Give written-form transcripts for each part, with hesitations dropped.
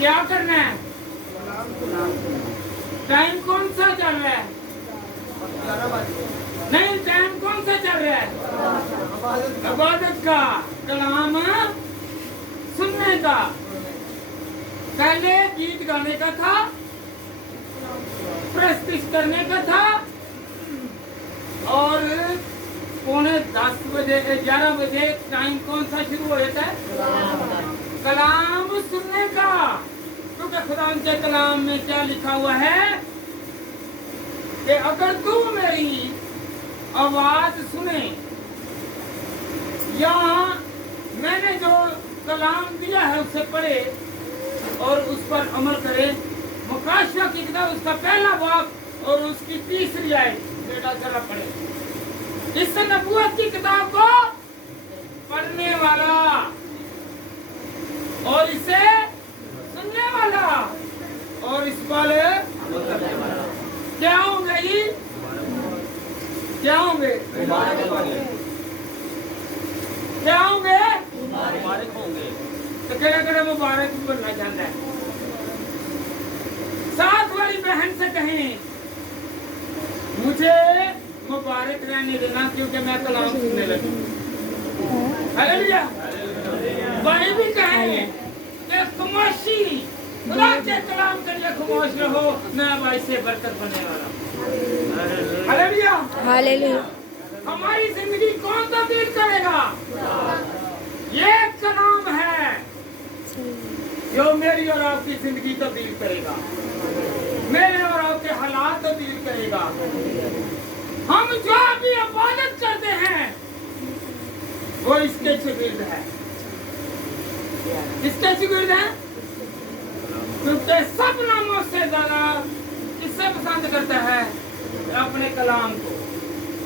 क्या करना है? टाइम कौन सा चल रहा है? नहीं, टाइम कौन सा चल रहा है? इबादत का, कलाम सुनने का। पहले गीत गाने का था, प्रस्तुत करने का था, और 9:45 बजे 11 बजे टाइम कौन सा शुरू हो जाता है? कलाम सुनने का। क्योंकि खुदा के कलाम में क्या लिखा हुआ है कि अगर तू मेरी आवाज सुने या मैंने जो कलाम दिया है उसे पढ़े और उस पर अमल करे। मुकाशवा की किताब उसका पहला बाब और उसकी 30री आयत बेटा जरा पढ़े। इस नबूवत की किताब को पढ़ने वाला और इसे सुनने वाला और इस पर क्या होंगे? क्या होंगे? क्या होंगे? मुबारक होंगे। तो केड़ा मुबारक बनना चाहता है? साथ वाली बहन से कहें मुझे मुबारक रहने देना क्योंकि मैं कलाम सुनने लगी। हालेलुया। भाई भी कहें कि खामोशी, खुदा के कलाम के लिए खामोश रहो, मैं भाई से बरकत बनने वाला हूँ। हालेलुया। हालेलुया। हमारी जिंदगी कौन तब्दील करेगा? ये कलाम है जो मेरी और आपकी जिंदगी तब्दील करेगा, मेरे और आपके हालात तब्दील करेगा। हम जो भी इबादत करते हैं वो इसके शागिर्द है। इसके शागिर्द है क्योंकि सब नामों से ज्यादा किससे पसंद करता है? अपने कलाम को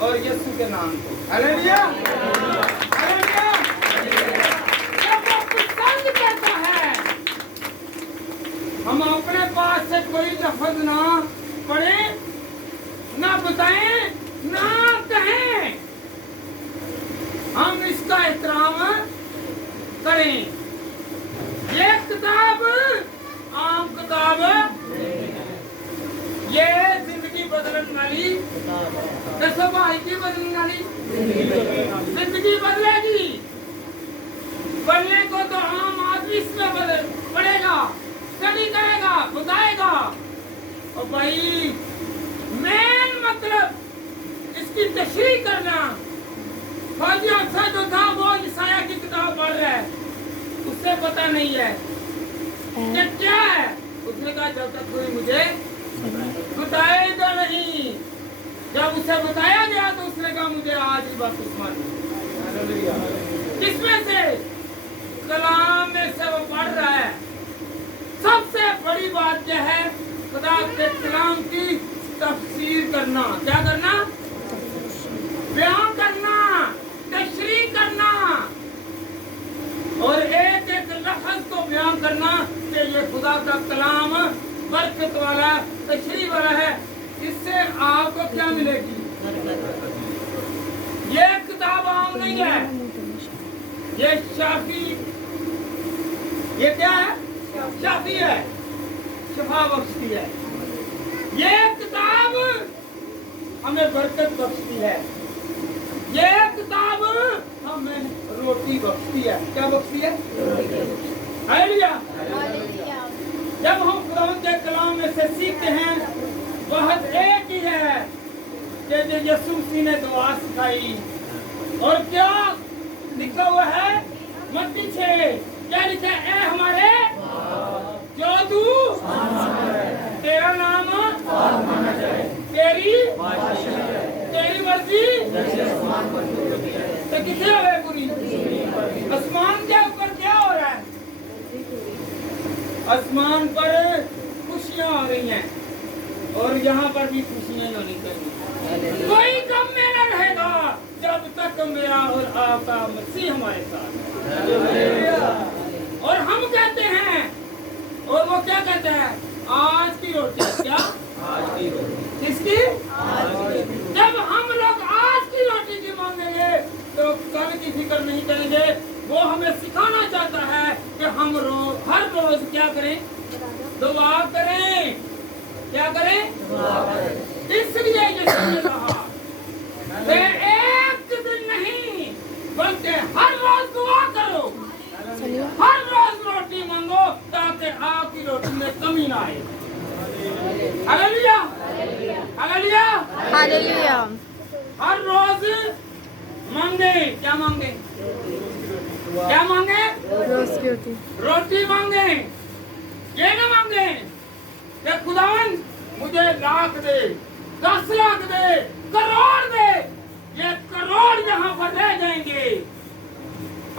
और यीशु के नाम को। हालेलुया। हालेलुया। जब वो पसंद करता है हम अपने पास से कोई लफ्ज ना पढ़े, ना बताएं, ना कहें, हम इसका एहतराम करें। ये किताब आम किताब, ये जिंदगी बदलने वाली, दसो भाई की बदलने वाली जिंदगी बदलेगी। पढ़ने को तो आम आदमी इसमें पढ़ेगा, स्टडी करेगा, बताएगा। और भाई मेन मतलब इसकी तशरीह करना। फौजी अफसर जो था वो ईसाया की किताब पढ़ रहा है, उससे पता नहीं है कि क्या है। उसने कहा जब तक कोई मुझे बताएगा नहीं। जब उसे बताया गया तो उसने कहा मुझे आज ही बपतिस्मा दो। किसमें से? कलाम में से वो पढ़ रहा है। सबसे बड़ी बात यह है खुदा के कलाम की तफसीर करना। क्या करना? बयान करना, तशरीह करना और एक एक लफ्ज को बयान करना कि ये खुदा का कलाम बरकत वाला, तशरीह वाला है। इससे आपको क्या मिलेगी? ये किताब आम नहीं है, ये शाफी, ये क्या है? शाफी है, शफा बख्शती है। ये किताब हमें बरकत बख्शती है। ये किताब हमें रोटी बख्शती है। क्या बख्शती है? हालेलुया। जब हम खुदा के कलाम में से सीखते हैं, बात एक ही है कि जो यीशु मसीह ने दुआ सिखाई। और क्या लिखा हुआ है? मत्ती 6 क्या लिखा है? ए हमारे जो तू तेरा नाम तेरी मर्जी तो किसे हो गए पूरी? आसमान के ऊपर क्या हो रहा है? आसमान पर खुशियां हो रही हैं और यहाँ पर भी खुशियां होनी चाहिए। कोई कम में न रहेगा जब तक मेरा और आपका मसीह हमारे साथ है। और हम कहते हैं, और वो क्या कहते हैं? आज की रोटी। क्या? आज की रोटी। किसकी? आज की। जब हम लोग आज की रोटी की मांगेंगे तो कल की फिक्र नहीं करेंगे। वो हमें सिखाना चाहता है कि हम हर रोज क्या करें? दुआ करें। क्या करें? इसलिए यीशु ने कहा कि एक दिन नहीं बल्कि हर रोज दुआ करो, हर रोज रोटी मांगो ताकि आपकी रोटी में कमी ना आए। Hallelujah, hallelujah, hallelujah. हर रोज मांगे। क्या मांगे? क्या मांगे? रोज की रोटी। रोटी मांगे। ये ना मांगे कि खुदावन मुझे लाख दे, 10 लाख दे, करोड़ दे। ये करोड़ यहाँ पर रह जाएंगे,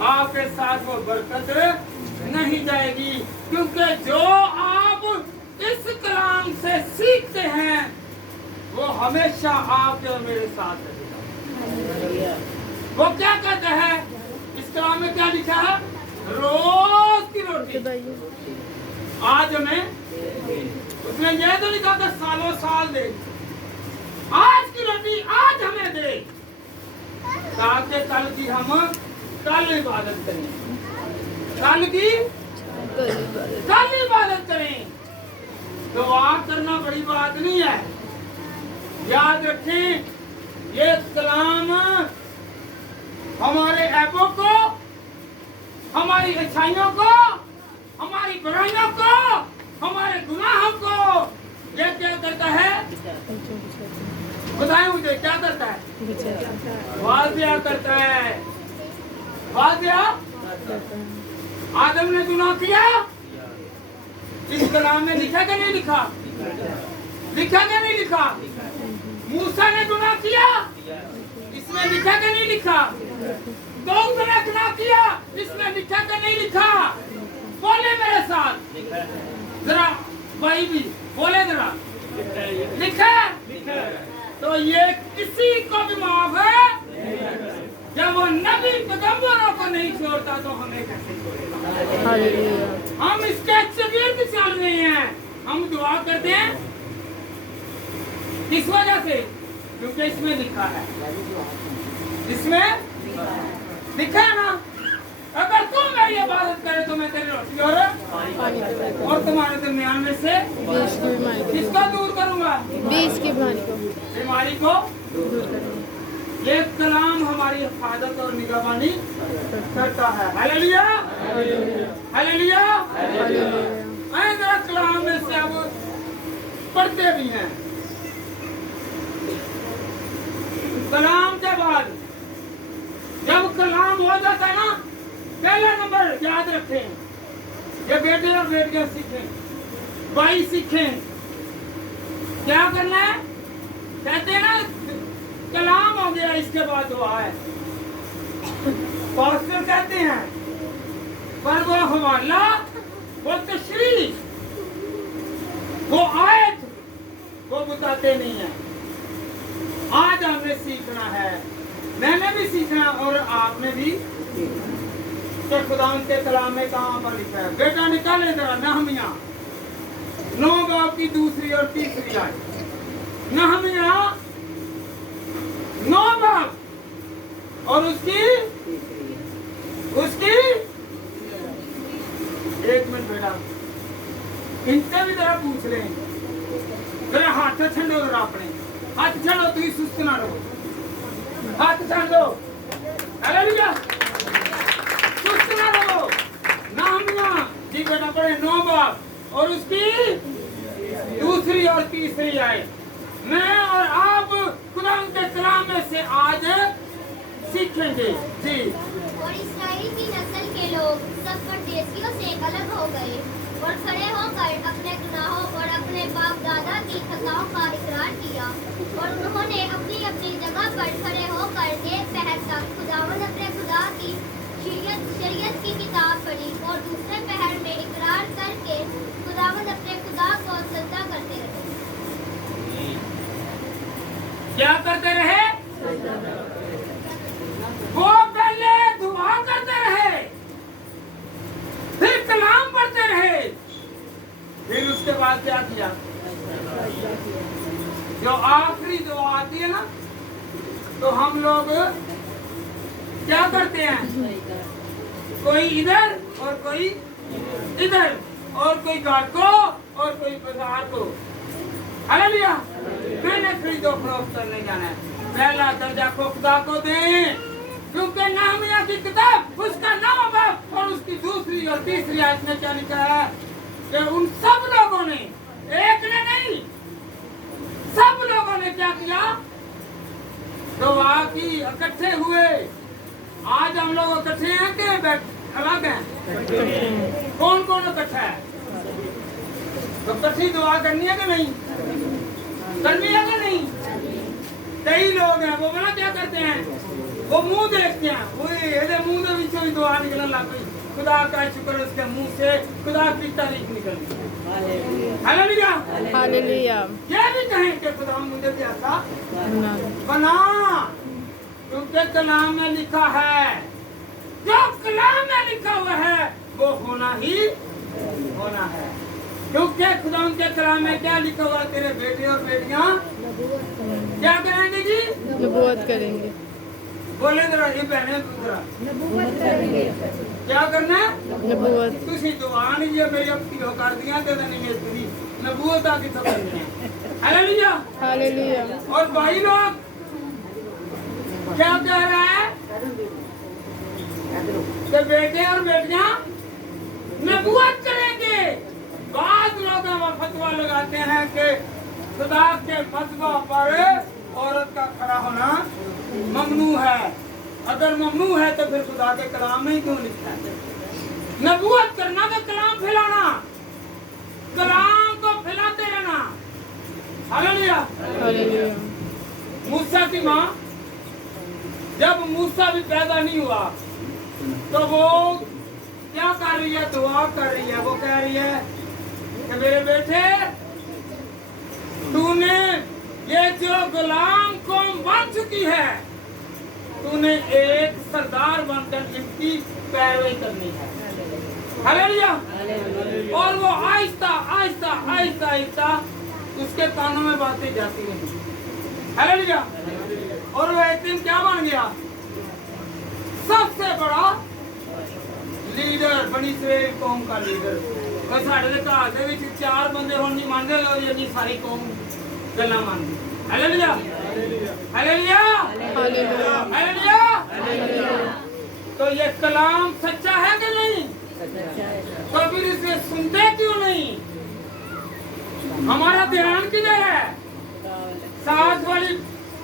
आपके साथ वो बरकत नहीं जाएगी। क्योंकि जो आप इस कलाम से सीखते हैं वो हमेशा आपके और मेरे साथ रहेगा। वो क्या कहता है? इस कलाम में क्या लिखा है? रोज की रोटी आज हमें, उसमें यह तो लिखा था सालों साल दे। आज की रोटी आज हमें दे ताकि कल की हम कल इबादत करें, कल की कल इबादत करें। दुआ करना बड़ी बात नहीं है। याद रखें, ये कलाम हमारे ऐबों को, हमारी अच्छाइयों को, हमारी बुराइयों को, हमारे गुनाहों को ये क्या करता है? बताएं मुझे, क्या करता है? वाज़िया करता है। वाज़िया। आदम ने गुनाह किया, इस कलाम में लिखा कि नहीं लिखा? लिखा कि नहीं लिखा? मूसा ने गुनाह किया, इसमें लिखा कि नहीं लिखा? दाऊद ने गुनाह किया, इसमें लिखा कि नहीं लिखा? बोले मेरे साथ जरा, भाई भी बोले जरा, लिखा? तो ये किसी को भी माफ है। जब वो नबी पैगंबरों को नहीं छोड़ता तो हमें कैसे छोड़ेगा? हम इसके शरीर चल रहे हैं। हम दुआ करते हैं किस वजह से? क्योंकि इसमें लिखा है, इसमें लिखा है ना, अगर तुम मेरी इबादत करे तो मैं तेरी रोटी और तुम्हारे दरमियान में से किसको दूर करूंगा? 20 की बीमारी को दूर करूंगा। ये कलाम हमारी हिफाजत और निगरानी करता है। Hallelujah, hallelujah. जरा कलाम में से अब पढ़ते भी हैं। कलाम के बाद जब कलाम हो जाता है ना, पहला नंबर याद रखें, ये बेटे और बेटियां सीखें, भाई सीखें। क्या करना है? कहते हैं ना कलाम हो गया, इसके बाद दुआ है। पास्टर कहते हैं, पर वो हवाला, वो तशरीह, वो आयत वो बताते नहीं है। आज हमें सीखना है, मैंने भी सीखना और आपने भी। तो खुदा के कलाम में कहाँ पर लिखा है? बेटा निकाले जरा नहमिया 9 बाब की 2 और 3 आयत। नहमिया 9 बाब और उसकी एक मिनट बेटा, इनसे भी जरा पूछ लें। जरा हाथ छंडो, जरा अपने हाथ छंडो, तुम सुस्त ना रहो, हाथ छंडो। हालेलुया, सुस्त ना रहो। नहमिया जी बेटा पढ़े 9 बाब और उसकी 2 और 3 आयत। मैं और आप खुदा के कलाम में से आज सीखेंगे जी। और इस्राएल की नस्ल के लोग सब परदेशियों से अलग हो गए और खड़े होकर अपने गुनाहों और अपने बाप दादा की खताओं का इकरार किया, और उन्होंने अपनी अपनी जगह पर खड़े होकर एक पहर तक खुदावंद अपने खुदा की शरीयत की किताब पढ़ी और दूसरे पहर में इकरार करके खुदावंद अपने खुदा को सजदा करते रहे। क्या करते रहे? वो पहले दुआ करते रहे, फिर कलाम पढ़ते रहे, फिर उसके बाद क्या किया? जो आखिरी दुआ आती है ना, तो हम लोग क्या करते हैं? कोई इधर और कोई इधर, और कोई घर को और कोई बाजार को। हालेलुया। मैंने खरीदो फरोख्त करने जाना है, पहला दर्जा को खुदा को दें, क्योंकि नहमिया की किताब उसका 9वां बाब और उसकी दूसरी और तीसरी आयत में क्या लिखा है कि उन सब लोगों ने, एक ने नहीं, सब लोगों ने क्या किया? दुआ की, इकट्ठे हुए। आज हम लोग इकट्ठे हैं कि अलग हैं? कौन कौन इकट्ठा है? तो इकट्ठी दुआ करनी है कि नहीं? करनी है कि नहीं? कई लोग हैं वो बना क्या करते हैं, वो मुंह देखते हैं, वो ये मुंह के बीचों ही दुआ निकलने लग गई, खुदा का शुक्र उसके मुंह से खुदा की तारीफ निकल गई। हालेलुया। हालेलुया। ये भी कहें कि खुदा मुझे जैसा बना, क्योंकि कलाम में लिखा है, जो कलाम में लिखा हुआ है वो होना ही होना है। क्योंकि खुदा के कलाम में क्या लिखा हुआ? तेरे बेटे और बेटियां क्या करेंगे जी? नबूवत करेंगे। बोले जरा, ये बहने जरा, नबूवत करेंगे। क्या करना है? नबूवत। तुसी दुआ नहीं जे मेरी अपनी हो कर दिया ते नहीं मेरी नबूवत आ किथों करनी है? हालेलुया। हालेलुया। और भाई लोग क्या कह रहा है कि बेटे और बेटियां नबूवत करेंगे। बाद लोग फतवा लगाते हैं कि खुदा के फतवा पर औरत का खड़ा होना ममनू है। अगर ममनू है तो फिर खुदा के कलाम में क्यों लिखा है? नबूवत करना तो कलाम फैलाना, कलाम को फैलाते रहना। हालेलुया। हालेलुया। मूसा की माँ, जब मूसा भी पैदा नहीं हुआ तो वो क्या कर रही है? दुआ कर रही है। वो कह रही है कि मेरे बेटे, तूने ये जो गुलाम कौम बन चुकी है, तूने एक सरदार बनकर इनकी पैरवी करनी है। हालेलुया। और वो आहिस्ता आहिस्ता आहिस्ता आहिस्ता उसके कानों में बातें जाती रही। हालेलुया। और वो एक दिन क्या बन गया? सबसे बड़ा लीडर, बनी इस्राएल कौम का लीडर। और साढ़े घर दे विच 4 बंदे होने नहीं मानते, और ये सारी कौम गल्लां मानदी। हालेलुया। हालेलुया। हालेलुया। हालेलुया। तो ये कलाम सच्चा है कि नहीं? तो फिर इसे सुनते क्यों नहीं? हमारा ध्यान किधर है? साथ वाली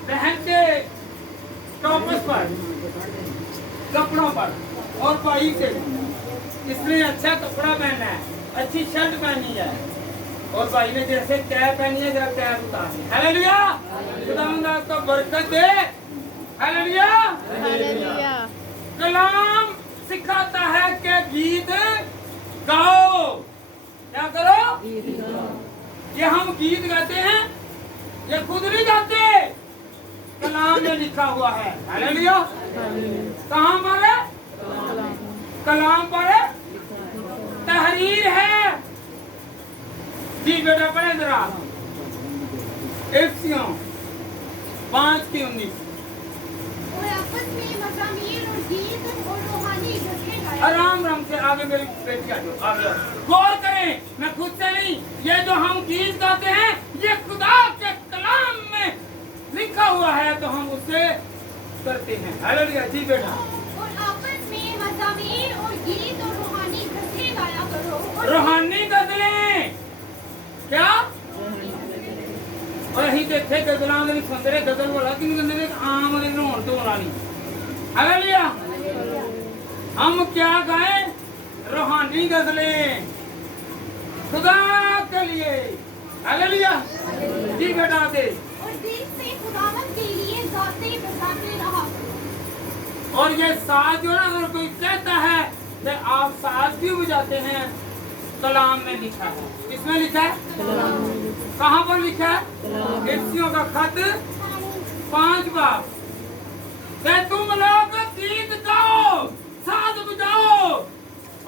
बहन के टॉपस पर, कपड़ों पर, और भाई के इसने अच्छा कपड़ा पहना है, अच्छी शर्ट पहनी है, और भाई ने जैसे कैप पहनी है जरा कैप उतारी। हालेलुया। खुदावंद आपको बरकत दे। हालेलुया। हालेलुया। कलाम सिखाता है कि गीत गाओ। क्या करो? ये हम गीत गाते हैं, ये खुद नहीं गाते, कलाम में लिखा हुआ है। हालेलुया। कहाँ पर है? कलाम पर है, तहरीर है। जी बेटा पढ़े जरा, इफ्सियों 5:19। और आपस में मज़ामीर और गीत और रूहानी गज़लें गाया। आराम आराम से आगे मेरी बेटी आ जाओ, आ जाओ। गौर करें, मैं खुद से नहीं, ये जो हम गीत गाते हैं ये खुदा के कलाम में लिखा हुआ है, तो हम उससे करते हैं। हालेलुया। जी बेटा। और आपस में मज़ामीर और गीत और रूहानी गज़लें गाया करो। रूहानी गजलें क्या? और अही देखे गजलां दे सुनते रहे, गजल वाला कि नहीं आम दे नहाउण धोण वाली। हालेलुया। हम क्या गाएं? रूहानी गजलें खुदा के लिए। हालेलुया। जी बेटा दे। और दिल से खुदावंद के लिए गाते बजाते रहा। और ये साज जो ना, अगर कोई कहता है कि आप साज क्यों बजाते हैं, कलाम में लिखा है। किसमें लिखा है? कहाँ पर लिखा है? इफ्सियों का खत 5 बाब। तुम लोग गीत गाओ, साज बजाओ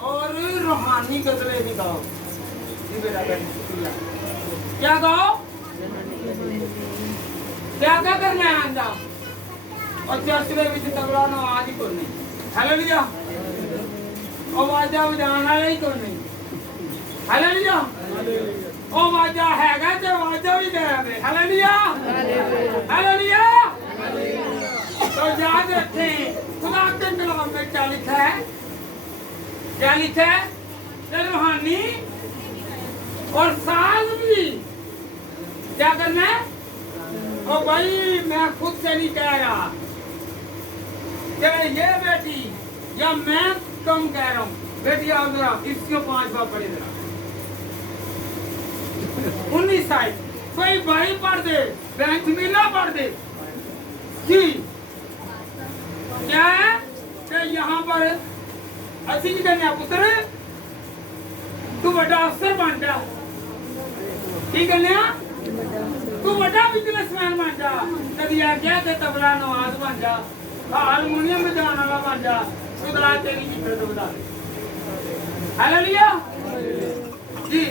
और रूहानी गजलें भी गाओ। जी बेटा क्या गाओ? क्या क्या करना है अंजाम? और चर्च में भी तगड़ा ना आज ही को नहीं। हालेलुया। आवाजा बजाने वाला ही को नहीं। हालेलुया ओ वाजा हैगा ते वाजा भी दे रहे हालेलुया हालेलुया तो याद रखें खुदा के कलाम में क्या लिखा है कि रूहानी और साज भी क्या करना है और भाई मैं खुद से नहीं कह रहा कि ये बेटी या मैं कम कह रहा हूँ बेटी आप जरा इसको 5 बार पढ़े जरा 19 साइड कोई भाई पढ़ दे बैंक मिला पढ़ दे जी क्या है कि यहाँ पर अच्छी कन्या पुत्र तू बड़ा अफसर बन जा ठीक कन्या तू बड़ा बिजनेसमैन बन जा कभी आज्ञा के तबला नवाज बन जा हारमोनियम बजाने वाला बन जा खुदा तेरी इज्जत बढ़ा दे हालेलुया जी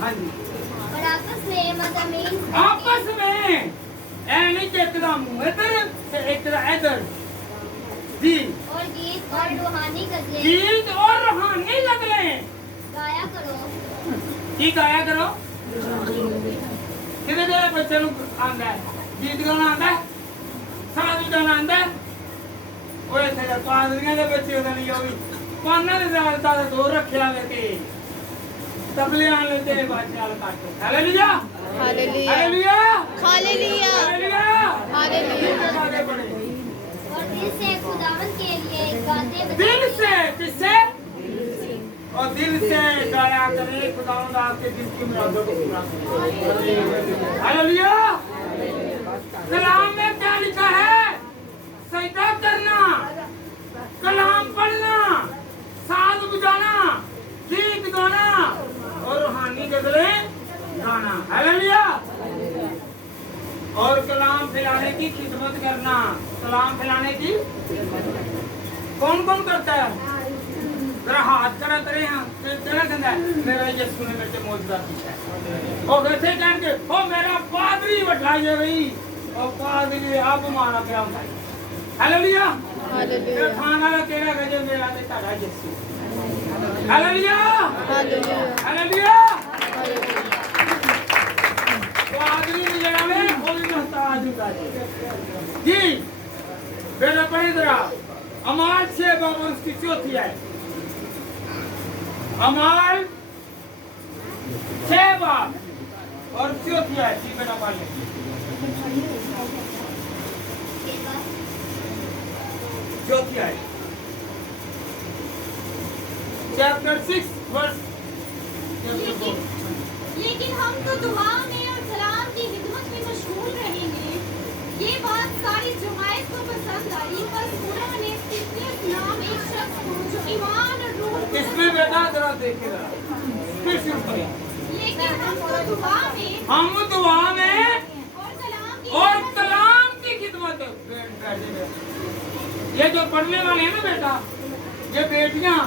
हाँ जी और आपस में नहीं कि एक का मुंह इधर एक का इधर जी और गीत और रूहानी गजलें गीत और रूहानी गजलें गाया करो की गाया करो कितने देर बच्चे लोग आंदा है गीत गाना आंदा है साथ गाना आंदा है ओए तेरे पादरियां दे बच्चे होते नहीं होगी पाना दे ज़्यादा दूर रखिया लेके तबले आने तेरे बादशाह काटे hallelujah hallelujah hallelujah hallelujah hallelujah hallelujah और दिल से खुदावंद के लिए गाते दिल से किससे और दिल से गाया करे खुदावंद आपके दिल की मुरादों को पूरा करे हालेलुया कलाम में क्या लिखा है सजदा करना कलाम पढ़ना साज बजाना गीत गाना और रूहानी गजलें गाना हालेलुया और कलाम फैलाने की खिदमत करना कलाम फैलाने की कौन कौन करता है जरा हाथ खड़ा करे हाँ तेरा कहता है मेरा यीशु ने मेरे मौजूदा किया है और वैसे कहेंगे ओ मेरा पादरी बैठाइए भाई और पादरी आप हमारा क्या होता है हालेलुया हालेलुया खाना का केड़ा गजे मेरा ते तारा यीशु हालेलुया हालेलुया हालेलुया पादरी ने जरा में कोई मोहताज होता है जी बेटा पढ़े जरा अमाल 6 बाब उसकी चौथी है अमाल 6 बाब और चौथी है जी बेटा पढ़ ले चौथी है चैप्टर 6 वर्स लेकिन हम तो दुआ में और सलाम की खिदमत में मशगूल रहेंगे। ये बात सारी जमात को पसंद आई बस उन्होंने तितलियत नाम एक शख्स को जो ईमान और रूह इसमें बेटा जरा देखे जरा फिर शुरू करें लेकिन हम तो दुआ में और कलाम की खिदमत ये जो पढ़ने वाले हैं ना बेटा ये बेटियां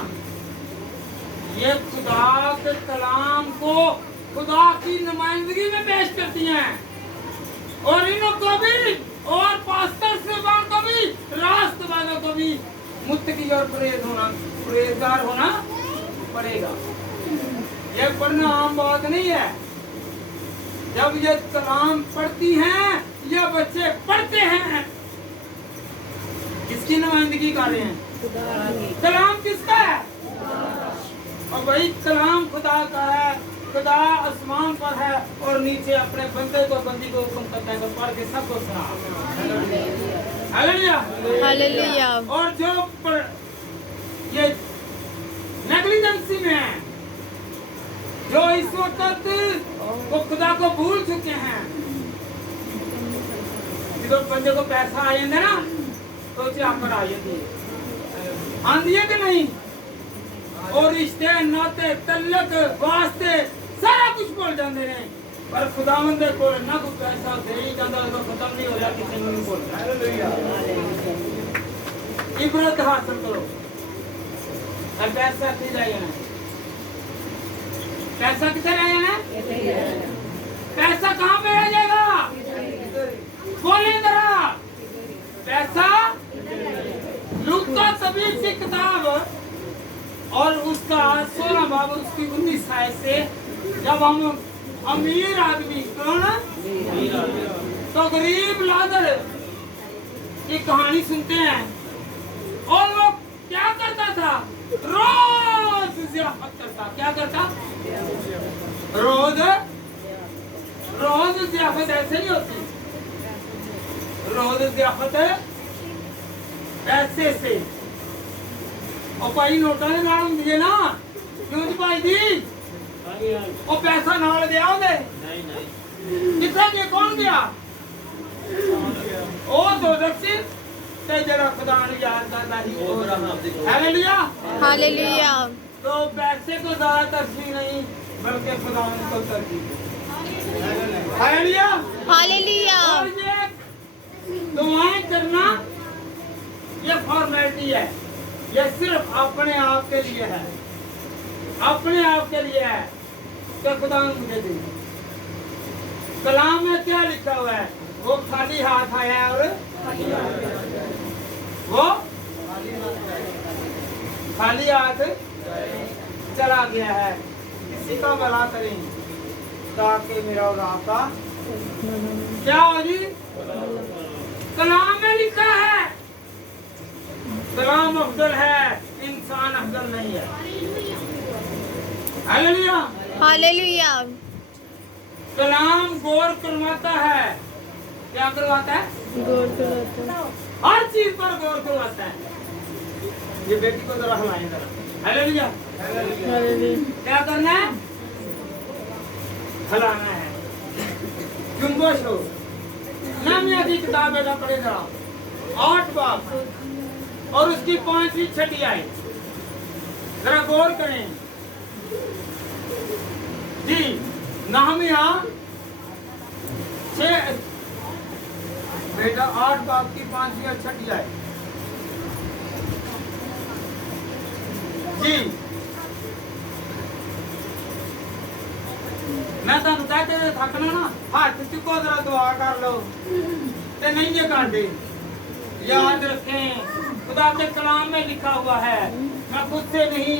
ये खुदा के कलाम को खुदा की नुमाइंदगी में पेश करती हैं और इनको भी और पास्टर साहब को भी रास्त वालों को भी मुत्तकी और परहेजगार होना पड़ेगा। ये पढ़ना आम बात नहीं है। जब ये कलाम पढ़ती हैं ये बच्चे पढ़ते हैं किसकी नुमाइंदगी कर रहे हैं? कलाम किसका है? और वही कलाम खुदा का है। खुदा आसमान पर है और नीचे अपने बंदे को बंदी को हुक्म करता है पढ़ के सबको सुना। Hallelujah hallelujah. और जो ये नेग्लिजेंसी में है जो इस वक्त वो खुदा को भूल चुके हैं जो बंदे को पैसा आ जाता ना तो चाह पर आ जाती आंधी है कि नहीं और रिश्ते नाते तल्लक वास्ते सारा कुछ बोल जाते हैं पर खुदावंद को ना कुछ पैसा दे ही जाता तो खत्म नहीं हो जाता किसी को नहीं बोलता। हालेलुया इबरत हासिल करो और पैसा किथे ले जाना पैसा किथे ले जाना पैसा कहाँ पे रह जाएगा बोले जरा पैसा लूका तबीब की किताब और उसका 16 बाब उसकी 19 आयत से जब हम अमीर आदमी कौन तो गरीब लाजर की कहानी सुनते हैं और वो क्या करता था, रोज ज़ियाफत करता। क्या करता? रोज ज़ियाफत ऐसे नहीं होती, रोज ज़ियाफत ऐसे से। और भाई नोटा ने नाल दिए ना क्यों जी भाई जी और पैसा नाल गया उन्हें कितना गया, कौन गया? ओ दो दक्षिण ते जरा खुदा ने याद करता ही। Hallelujah hallelujah. तो पैसे को ज्यादा तरजीह नहीं बल्कि खुदा को तरजीह। Hallelujah hallelujah. और ये दुआएं करना ये फॉर्मेलिटी है, ये सिर्फ अपने आप के लिए है, अपने आप के लिए है कि खुदा मुझे दे। कलाम में क्या लिखा हुआ है? वो खाली हाथ आया और वो खाली हाथ चला गया है। किसी का भला करें ताकि मेरा और आपका क्या हो जी? कलाम में लिखा है, कलाम अफजल है, इंसान अफजल नहीं है। Hallelujah hallelujah. कलाम गौर करवाता है। क्या करवाता है? गौर करवाता है। हर चीज पर गौर करवाता है। ये बेटी को जरा हलाएं जरा। Hallelujah hallelujah. क्या करना है? हलाना है। जुम्बश हो नामिया की किताब बेटा पढ़े जरा, 8 बाब और उसकी 5वीं 6ठी आयत जरा गौर करें जी। नामिया 6 बेटा 8 बाब की 5वीं और 6ठी आयत जी। मैं तुम कहते थकना ना हाथ चुको जरा दुआ कर लो ते नहीं ये कर दे। याद रखें खुदा के कलाम में लिखा हुआ है, मैं खुद से नहीं,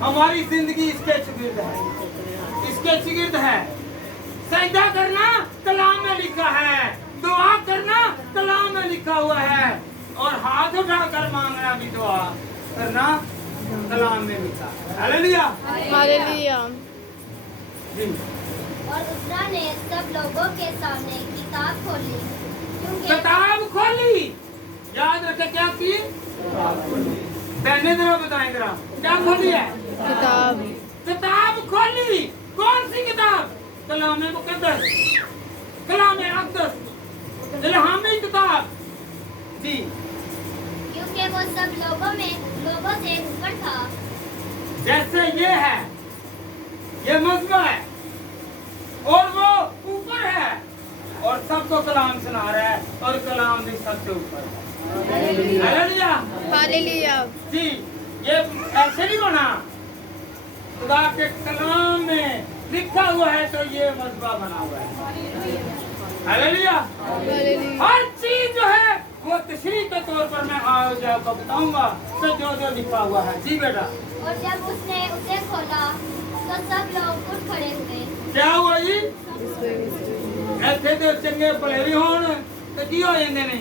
हमारी जिंदगी इसके चगिर्द है, इसके चगिर्द है। सजदा करना कलाम में लिखा है, दुआ करना कलाम में लिखा हुआ है और हाथ उठाकर मांगना भी दुआ करना कलाम में लिखा है। Hallelujah hallelujah. जी। और उस्रा ने सब लोगों के सामने किताब खोली क्योंकि किताब खोली। याद रखे क्या की? पहले जरा बताएं जरा क्या खोली है? किताब। किताब खोली। कौन सी किताब? कलाम मुकद्दस, कलाम अक़दस, इल्हामी किताब जी। क्योंकि वो सब लोगों से ऊपर था। जैसे ये है, ये मजबा है और वो ऊपर है और सबको कलाम सुना रहा है और कलाम भी सबसे ऊपर है। Hallelujah hallelujah. जी। ये ऐसे नहीं बना, खुदा के कलाम में लिखा हुआ है तो ये मजबा बना हुआ है। हालेलुया। हालेलुया। हर चीज जो है वो तशरीह के तौर पर मैं आज आपको बताऊंगा तो जो लिखा हुआ है जी बेटा। और जब उसने उसे खोला तो सब लोग उठ खड़े हुए। क्या हुआ जी? ऐसे तो चंगे भले भी होन तो की हो जाते ने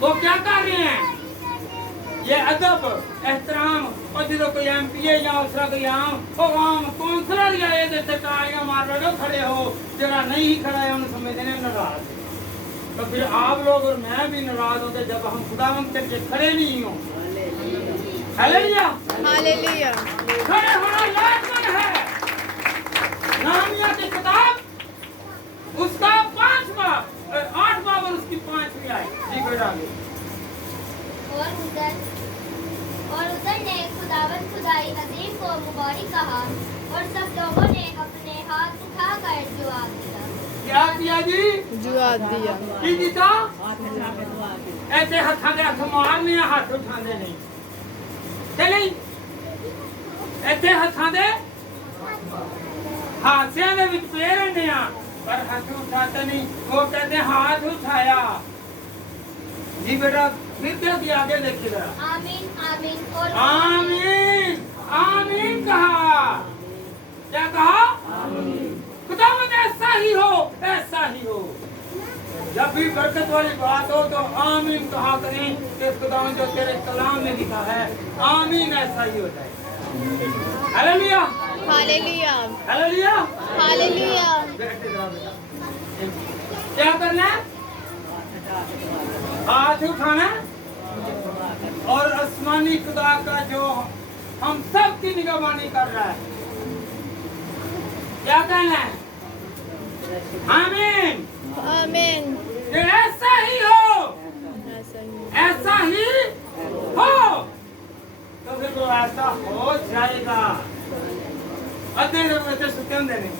वो क्या कर रहे हैं? ये अदब एहतराम और जो कोई MP या उसरा कोई आम कौंसलर या ये जैसे तालियां मार बैठो खड़े हो, जरा नहीं खड़ा है उन समझते हैं नाराज। तो फिर आप लोग और मैं भी नाराज होते जब हम खुदावंद के खड़े नहीं हो। Hallelujah hallelujah. खड़े होना लाजमी है। नामिया की किताब उसका 8 बाब और उसकी 5वीं आयत जी बेटा। और उधर ने खुदाई अजीम को मुबारक कहा और सब लोगों ने अपने हाथ उठाकर जवाब दिया। क्या किया जी? जवाब दिया। की दिता? ऐसे हथा के हथ मारने हाथ उठाने नहीं चले ऐसे हथा दे हाथियां दे विच पे रहने पर हाथ उठाते नहीं। वो कहते हाथ उठाया जी बेटा फिर क्या किया आगे देखिए जरा। आमीन आमीन और आमीन आमीन कहा। क्या कहा? खुदावंद ऐसा ही हो, ऐसा ही हो। जब भी बरकत वाली बात हो तो आमीन कहा करें कि खुदावंद जो तेरे कलाम में लिखा है आमीन ऐसा ही हो जाए। Hallelujah hallelujah hallelujah hallelujah. बैठे जाओ बेटा। क्या करना है? हाथ उठाना है और आसमानी खुदा का जो हम सब की निगरानी कर रहा है क्या कहना है? आमीन आमीन। कि ऐसा ही हो, ऐसा ही हो। तो फिर वो ऐसा हो जाएगा। अद्धे लोग सुते होंगे ने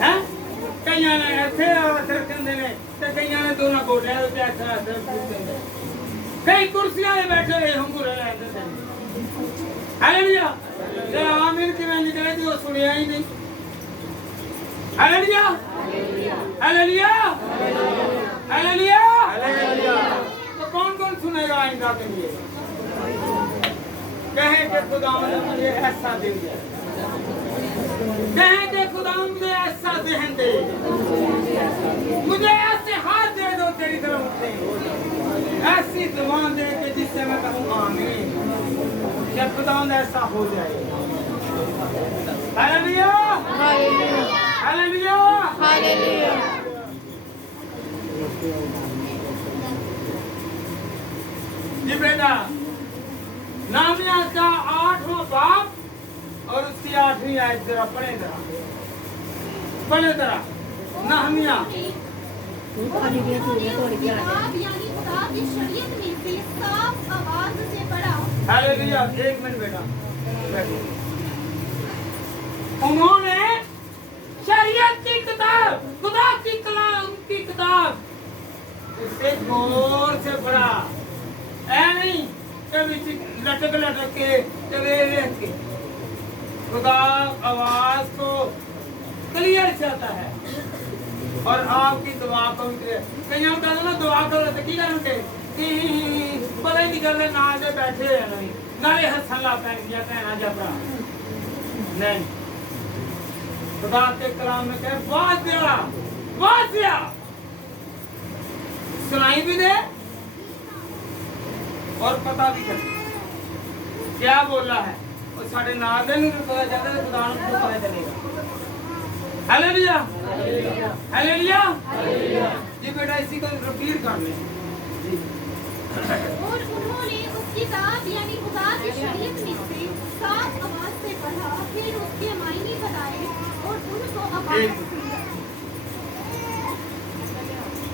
हैं, कईयां ने ऐसे रखे होंगे ने ते कईयां ने दोनों गोड्या ते ऐसा ऐसा सुते ने। कई कुर्सियां पे बैठे हुए हंगूरे लेंदे ने। हालेलुया। ते आमीन किवें निकले दी वो सुनिया ही नहीं। Hallelujah hallelujah hallelujah hallelujah. तो कौन कौन सुनेगा आइंदा के लिए? कहे कि खुदावंद मुझे ऐसा दे दिया, कहे कि खुदावंद मुझे ऐसा देहन दे, मुझे ऐसे हाथ दे दो तेरी तरफ उठे, ऐसी जुबान दे के जिससे मैं कहूँ आमीन। जब खुदावंद ऐसा हो जाए। Hallelujah hallelujah hallelujah hallelujah. जी बेटा नामिया का 8वां बाप और उसकी 8वीं आयत जरा पढ़े जरा नहमिया। उन्होंने किताब यानी खुदा की शरीयत में से साफ आवाज से पढ़ा। हालेलुया। एक मिनट बेटा बैठो। उन्होंने शरीयत की किताब, खुदा की कलाम की किताब उसे गौर से पढ़ा। ऐ नहीं कभी लटक लटक के चले के। खुदा आवाज को क्लियर चाहता है और आपकी दुआ को कई कहते ना दुआ करो तो की करेंगे कि पता ही नहीं करते ना से बैठे हैं नहीं नाले हसन ला पैन किया कहना जबरा नहीं। खुदा के कलाम में कहे बात दिया सुनाई भी दे और पता भी कर क्या बोला है और साढ़े नाले में पता चलता है खुदा को पता चलेगा। हालेलुया हालेलुया जी बेटा इसी को रिपीट कर ले। और उन्होंने उस किताब यानी खुदा की शरीयत में से साफ आवाज से पढ़ा, फिर उसके मायने बताए और उनको अपार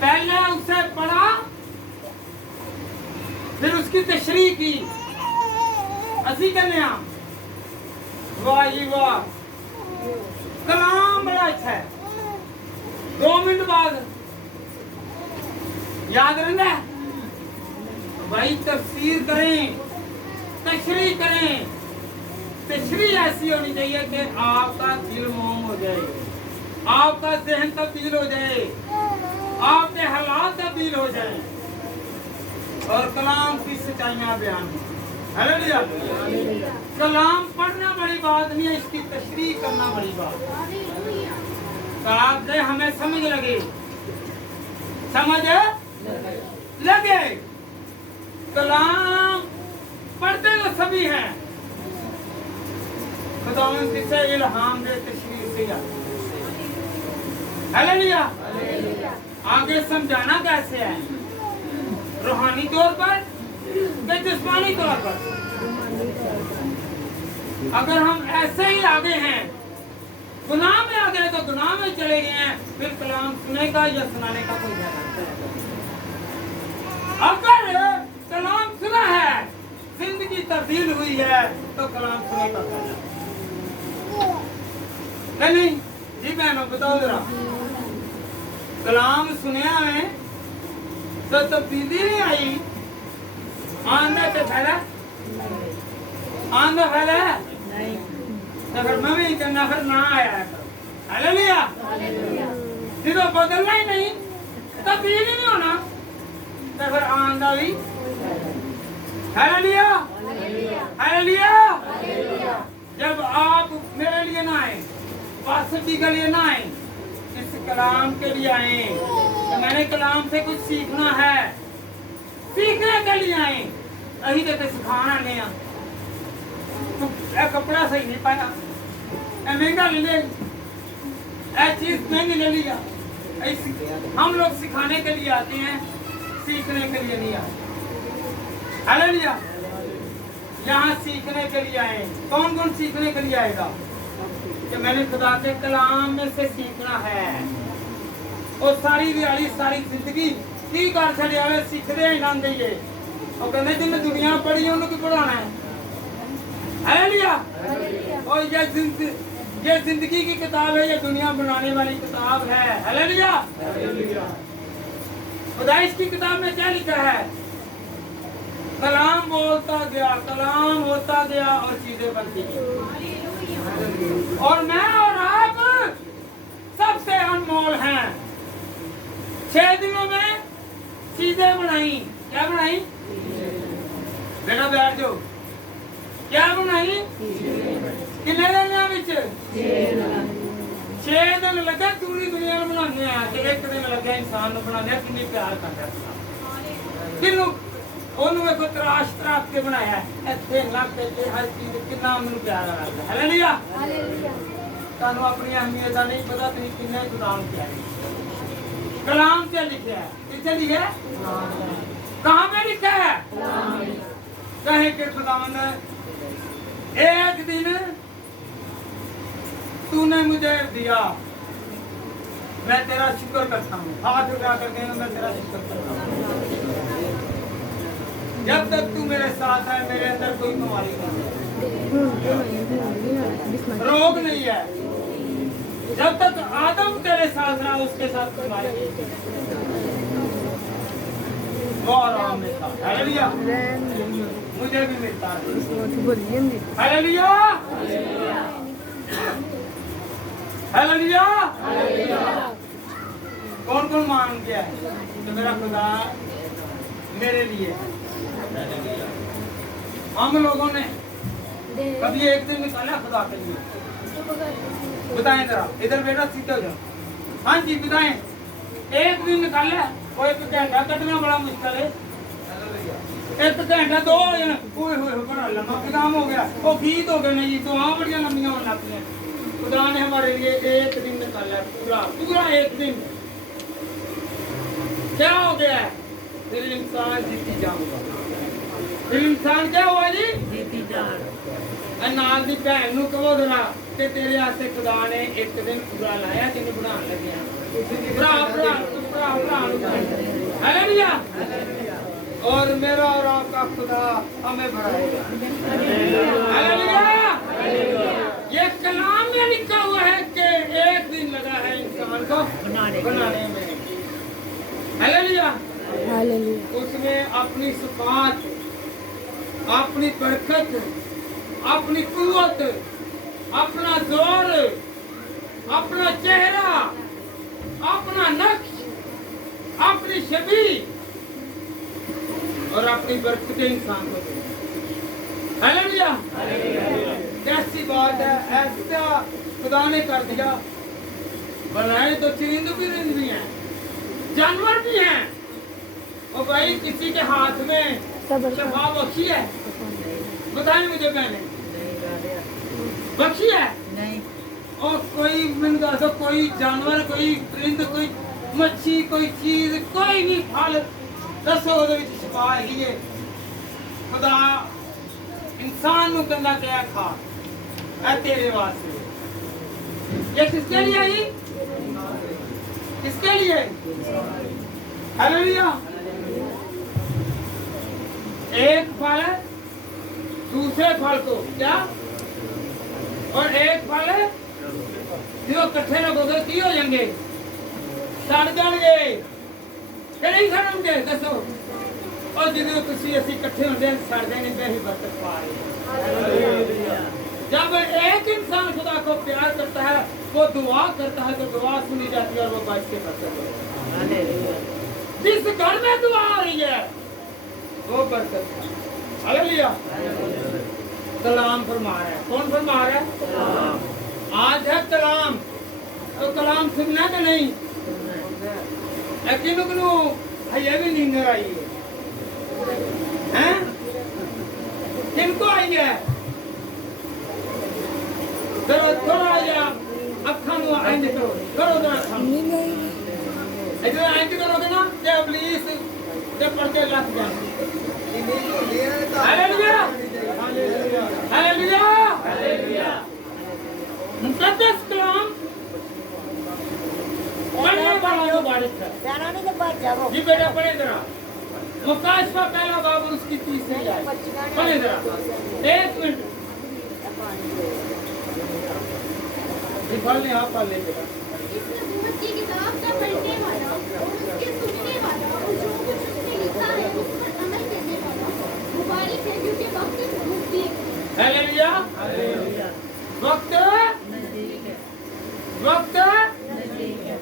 पहले उसे पढ़ा फिर उसकी तशरीह की। असी कहने वाह जी वाह कलाम बड़ा अच्छा है। 2 मिनट बाद याद रहना है भाई तफसीर करें तशरीह करें। तशरीह ऐसी होनी चाहिए कि आपका दिल मोम हो जाए, आपका जहन तब्दील हो जाए, आपके हालात तब्दील हो जाए और कलाम की सच्चाइयां बयान हो। हालेलुया। कलाम पढ़ना बड़ी बात नहीं है, इसकी तशरीह करना बड़ी बात है। कलाम से हमें समझ लगे कलाम पढ़ते तो सभी हैं। खुदावंद से इल्हाम दे तशरीह से। हालेलुया। आगे समझाना कैसे है, रूहानी तौर पर या जिस्मानी तौर पर। अगर हम ऐसे ही आगे हैं गुनाह में आ गए तो गुनाह में चले गए हैं, फिर कलाम सुने का या सुनाने का कोई फायदा नहीं। अगर कलाम सुना है जिंदगी तब्दील हुई है तो कलाम सुने का फायदा नहीं। जी बहनों बताओ जरा कलाम सुनया में तो तब्दीली नहीं आई, आंदा तो फायदा आंदा फायदा है नहीं। नफर में भी नफर ना आया हालेलुया। जिसको बदलना ही नहीं तब्दील ही नहीं होना तो फिर आंदा भी हालेलुया हालेलुया। जब आप मेरे लिए ना आए, वासुदेव के लिए ना आए, इस कलाम के लिए आए, तो मैंने कलाम से कुछ सीखना है, सीखने के लिए आए। अभी तो सिखाना नहीं आ, तो कपड़ा सही नहीं पाया, महंगा ले ले, चीज महंगी ले लिया। हम लोग सिखाने के लिए आते हैं, सीखने के लिए नहीं आते। हालेलुया। यहाँ सीखने के लिए आए। कौन कौन सीखने के लिए आएगा? कि मैंने खुदा के कलाम में से सीखना है। और सारी दिहाड़ी सारी जिंदगी की कर छड़े वाले सीखते ही ना देंगे। और कहते जिन्हें दुनिया पढ़ी है उन्हें पढ़ाना है। हालेलुया। और ये जिंदगी की किताब है, ये दुनिया बनाने वाली किताब है। हालेलुया। खुदाइश की किताब में क्या लिखा है? कलाम बोलता गया, कलाम होता गया और चीजें बनती गई। और मैं और आप सबसे अनमोल हैं। 6 दिनों में चीजें बनाई। क्या बनाई? बेटा बैठ जाओ। क्या बनाई? कितने दिन विच? 6 दिन लगे पूरी दुनिया में बनाने, एक दिन लगे इंसान बनाने। कितनी प्यार करता किनू ਉਹਨੂੰ ਵੇਖੋ ਤਰਾਸ਼ ਤਰਾਸ਼ ਕੇ ਬਣਾਇਆ, ਇੱਥੇ ਲੱਗ ਕੇ ਹਰ ਚੀਜ਼ ਕਿੰਨਾ ਮੈਨੂੰ ਪਿਆਰਾ ਲੱਗਦਾ। Hallelujah hallelujah. ਤੁਹਾਨੂੰ ਆਪਣੀ ਅਹਿਮੀਅਤ ਦਾ ਨਹੀਂ ਪਤਾ, ਤੁਸੀਂ ਕਿੰਨੇ ਗੁਲਾਮ ਪਿਆਰੇ। कलाम से लिखा है, किससे लिखा है? कहाँ में लिखा है? कहे कि खुदावंद एक दिन तूने मुझे दिया, मैं तेरा शुक्र करता हूँ। हाथ उठा कर देना, मैं तेरा शुक्र करता हूँ। जब तक तू मेरे साथ है, मेरे अंदर कोई बीमारी नहीं है, रोग नहीं है। जब तक आदम तेरे साथ रहा, उसके साथ बीमारी वो आराम में था। हालेलुया। मुझे भी मिलता है। Hallelujah hallelujah. कौन कौन मान गया है तो मेरा खुदा मेरे लिए? हम लोगों ने कभी एक दिन निकाला खुदा के लिए? बताएं जरा, इधर बेटा सीधे हो जाओ। हाँ जी बताएं, एक दिन निकाले? वो 1 घंटा कटना बड़ा मुश्किल है। 1 घंटा 2 जन बड़ा लंबा काम हो गया। वो गीत हो गए नहीं, तो वहाँ बड़िया लंबियां होने लगती हैं। खुदा ने हमारे लिए 1 दिन निकाला, पूरा पूरा 1 दिन। क्या हो गया? फिर इंसान जीती जाऊंगा। फिर इंसान क्या हुआ जी? जीती जान। नाल दी भैन नूं कहो जरा कि तेरे वास्ते खुदा ने 1 दिन पूरा लाया, जिन्हें बनाने लगे हैं। हालेलुया। और मेरा और आपका खुदा हमें बढ़ाएगा। हालेलुया। ये कलाम में लिखा हुआ है कि 1 दिन लगा है इंसान को बनाने में। हालेलुया। उसमें अपनी सिफात, अपनी बरकत, अपनी कुव्वत, अपना जोर, अपना चेहरा, अपना नक्श, अपनी छवि और अपनी बरकतें इंसान को दे। हालेलुया। कैसी बात है, ऐसा खुदा ने कर दिया। बनाए तो चरिंद भी हैं, जानवर भी हैं। और भाई किसी के हाथ में शफा बख्शी है? बताएं मुझे पहले, बख्शी है? नहीं। और कोई मैंने कोई जानवर, कोई परिंद, कोई मच्छी, कोई चीज, कोई भी फल दसो शफा है। खुदा इंसान नूं कहंदा क्या खा, ऐ तेरे वास्ते। ये किसके लिए आई? किसके लिए? हालेलुया। एक फल दूसरे फल को क्या, और एक फल जो इकट्ठे रखोगे की हो जाएंगे? सड़ जाएंगे कि नहीं सड़ेंगे? दसो। और जो असी इकट्ठे होंगे सड़ जाएंगे, ही बरकत पा रहे। जब एक इंसान खुदा को प्यार करता है, वो दुआ करता है, तो दुआ सुनी जाती है और वो बच के बरकत होती है। जिस घर में दुआ आ रही है वो बरकत है। हालेलुया। कलाम फरमा रहा है। कौन फरमा रहा है? आज है कलाम, तो कलाम सुनना कि नहीं? लेकिन ये भी नींद आई है, किनको आई है? करो थोड़ा या अखा आएंगे करो जरा इधर आएंगे करोगे ना तो प्लीज जब पढ़ के लग हालेलुया हालेलुया हालेलुया। मुकद्दस कलाम पढ़ने वाला जो बारिश है जी बेटा पढ़े जरा। मुकाशवा पहला बाब उसकी 30 आयत पढ़े जरा 1 मिनट पढ़ ले। आप पढ़ ले बेटा। इस नबूवत की किताब का पढ़ने वाला और उसके सुनने वाला और जो कुछ उसने लिखा है उस पर अमल करने वाला मुबारक है, क्योंकि वक्त नजदीक है। Hallelujah hallelujah. वक्त नजदीक है।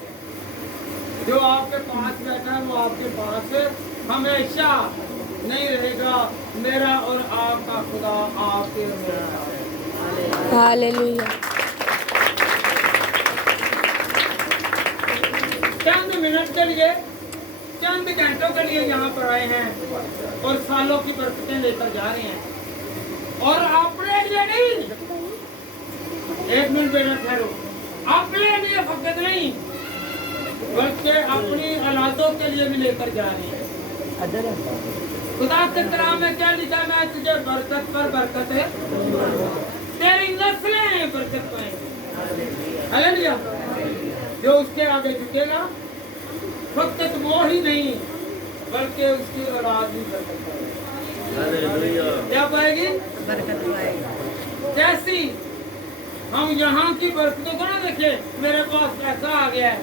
जो आपके पास बैठा है वो आपके पास हमेशा नहीं रहेगा। मेरा और आपका खुदा आपके हालेलुया। चंद मिनट के लिए, चंद घंटों के लिए यहाँ पर आए हैं और सालों की बरकतें लेकर जा रहे हैं। और अपने लिए नहीं, 1 मिनट बेटा ठहरो, अपने लिए फकत नहीं बल्कि अपनी औलादों के लिए भी लेकर जा रहे हैं। खुदा के कलाम में क्या लिखा? मैं तुझे बरकत पर बरकत है, तेरी नस्लें बरकत पाएंगी। हालेलुया। जो उसके आगे झुकेगा फकत वो ही नहीं बल्कि उसकी औलाद भी बरकत पाएगी। क्या पाएगी? बरकत पाएगी। जैसी हम यहाँ की बरकतों को ना देखे, मेरे पास पैसा आ गया है,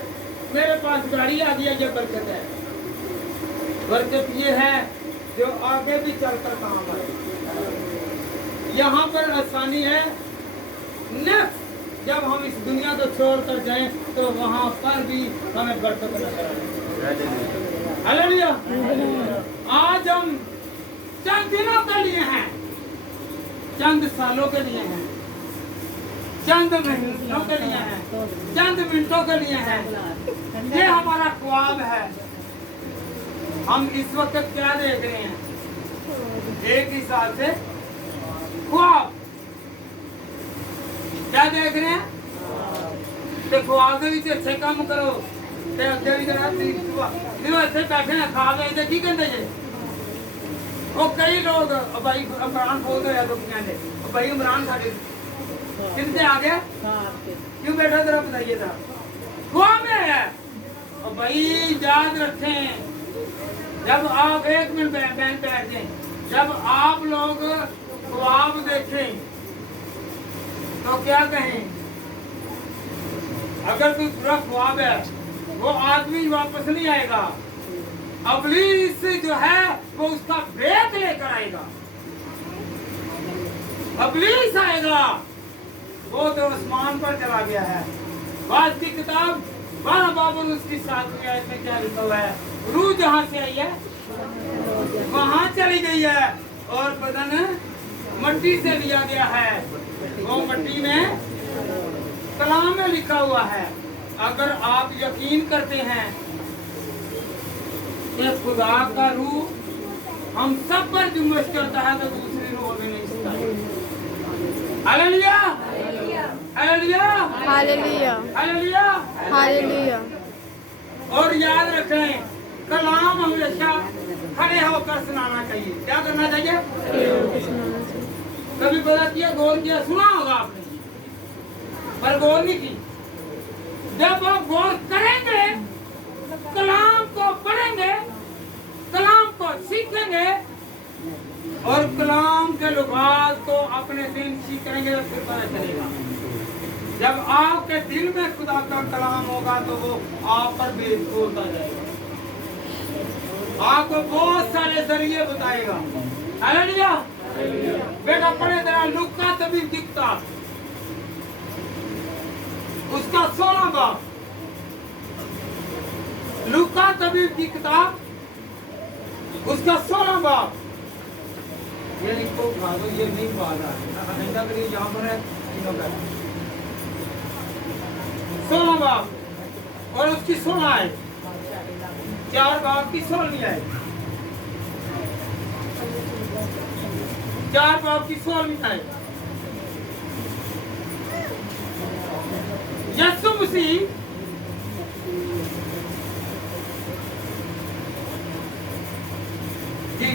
मेरे पास गाड़ी आ गया, ये बरकत है। बरकत ये है जो आगे भी चलकर काम आए। यहाँ पर आसानी है, नेक्स्ट जब हम इस दुनिया को छोड़कर जाएं तो वहाँ पर भी हमें बरकत नजर आए। हालेलुया। आज हम चंद दिनों के लिए हैं, चंद सालों के लिए हैं, चंद महीनों के लिए हैं, चंद मिनटों के लिए हैं। ये हमारा ख्वाब है। हम इस वक्त क्या देख रहे हैं? एक ही साल से ख्वाब क्या देख रहे हैं? तो ख्वाब भी अच्छे काम करो ते अगे भी करा ऐसे बैठे हैं ख्वाब है की कहते जी वो कई लोग भाई इमरान बोल रहे लोग कहते भाई इमरान साढ़े किनसे आ गया क्यों बैठा जरा बताइए था ख्वाब में है। और भाई याद रखें, जब आप 1 मिनट बैठ जाए, जब आप लोग ख्वाब देखें तो क्या कहें? अगर कोई बुरा ख्वाब है वो आदमी वापस नहीं आएगा, इब्लीस जो है वो उसका भेद लेकर आएगा। इब्लीस आएगा, वो तो आसमान पर चला गया है। बात की किताब 12 बाब और उसकी 7वीं आयत में क्या लिखा हुआ है? रूह जहाँ से आई है वहां चली गई है और बदन मट्टी से लिया गया है। वो मट्टी में कलाम में लिखा हुआ है। अगर आप यकीन करते हैं कि खुदा का रूह हम सब पर जुम्मश करता है तो दूसरी रूह भी नहीं सकता। Hallelujah hallelujah hallelujah hallelujah hallelujah. और याद रखें, कलाम हमेशा खड़े होकर सुनाना चाहिए। क्या करना चाहिए? कभी पता किया, गौर किया, सुना होगा आपने पर गौर नहीं की। जब आप गौर करेंगे, कलाम को पढ़ेंगे, कलाम को सीखेंगे और कलाम के लुभात को अपने दिन सीखेंगे तो फिर पता चलेगा। जब आपके दिल में खुदा का कलाम होगा तो वो आप पर बेस होता जाएगा, आपको बहुत सारे जरिए बताएगा। हालेलुया। बेटा पढ़े जरा लूका तभी दिखता उसका 16 बाब, लूका तभी दिखता उसका 16 बाप, ये इसको उठा दो, ये नहीं बात है, आइंदा करिए यहाँ पर है, तीनों का 16 बाप और उसकी 16 है, 4 बाप की 16 है, 4 बाप की 16 है। यीशु मसीह जी